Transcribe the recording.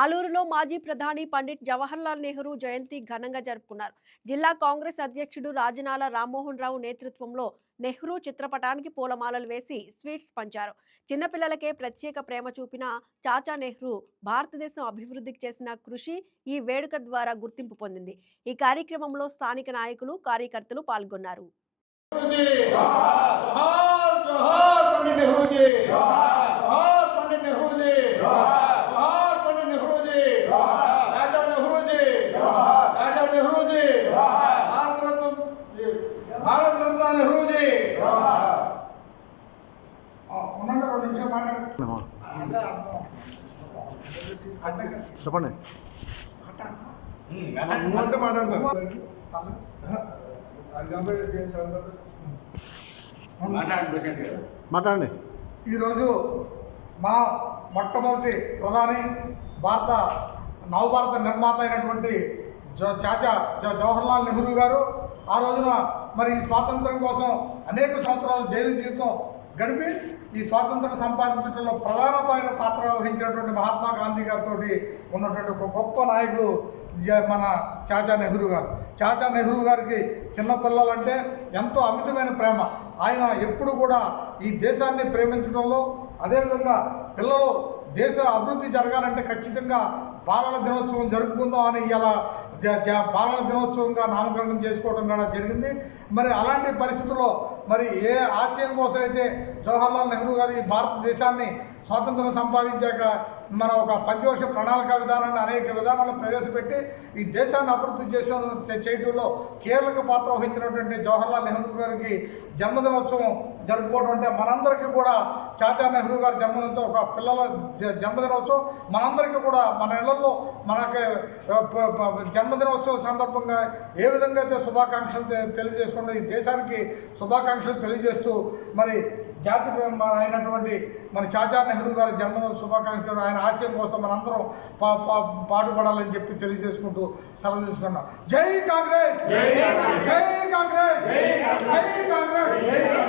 ఆలూరులో మాజీ ప్రధాని పండిట్ జవహర్లాల్ నెహ్రూ జయంతి ఘనంగా జరుపుకున్నారు. జిల్లా కాంగ్రెస్ అధ్యక్షుడు రాజనాల రామ్మోహన్ రావు నేతృత్వంలో నెహ్రూ చిత్రపటానికి పూలమాలలు వేసి స్వీట్స్ పంచారు. చిన్నపిల్లలకే ప్రత్యేక ప్రేమ చూపిన చాచా నెహ్రూ భారతదేశం అభివృద్ధికి చేసిన కృషి ఈ వేడుక ద్వారా గుర్తింపు పొందింది. ఈ కార్యక్రమంలో స్థానిక నాయకులు, కార్యకర్తలు పాల్గొన్నారు. చెప్పండి. మాట్లాడండి. ఈరోజు మన మొట్టమొదటి ప్రధాని నవభారత నిర్మాత అయినటువంటి చాచా జవహర్లాల్ నెహ్రూ గారు ఆ రోజున మరి ఈ స్వాతంత్రం కోసం అనేక సంవత్సరాలు జైలు జీవితం గడిపి ఈ స్వాతంత్రం సంపాదించడంలో ప్రధానమైన పాత్ర వహించినటువంటి మహాత్మా గాంధీ గారితో ఉన్నటువంటి ఒక గొప్ప నాయకుడు మన చాచా నెహ్రూ గారు. చాచా నెహ్రూ గారికి చిన్నపిల్లలంటే ఎంతో అమితమైన ప్రేమ. ఆయన ఎప్పుడు కూడా ఈ దేశాన్ని ప్రేమించడంలో, అదేవిధంగా పిల్లలు దేశ అభివృద్ధి జరగాలంటే ఖచ్చితంగా బాలల దినోత్సవం జరుపుకుందాం అని ఇలా బాలల దినోత్సవంగా నామకరణం చేసుకోవడం కూడా జరిగింది. మరి అలాంటి పరిస్థితుల్లో మరి ఏ ఆశయం కోసం అయితే జవహర్లాల్ నెహ్రూ గారు ఈ భారతదేశాన్ని స్వాతంత్రం సంపాదించాక మన ఒక పంచవర్ష ప్రణాళిక విధానాన్ని అనేక విధానాలు ప్రవేశపెట్టి ఈ దేశాన్ని అభివృద్ధి చేయడంలో కీలక పాత్ర వహించినటువంటి జవహర్లాల్ నెహ్రూ గారికి జన్మదినోత్సవం జరుపుకోవడం అంటే మనందరికీ కూడా చాచా నెహ్రూ గారి జన్మదినోత్సవం, ఒక పిల్లల జన్మదినోత్సవం మనందరికీ కూడా మన ఇళ్లలో మనకి జన్మదినోత్సవం సందర్భంగా ఏ విధంగా అయితే శుభాకాంక్షలు తెలియజేసుకుంటూ ఈ దేశానికి శుభాకాంక్షలు తెలియజేస్తూ మరి జాతి అయినటువంటి మన చాచా నెహ్రూ గారి జన్మదిన శుభాకాంక్షలు, ఆయన ఆశయం కోసం మనందరం పాటుపడాలని చెప్పి తెలియజేసుకుంటూ సెలవు తీసుకున్నాం. జై కాంగ్రెస్, జై కాంగ్రెస్, జై కాంగ్రెస్.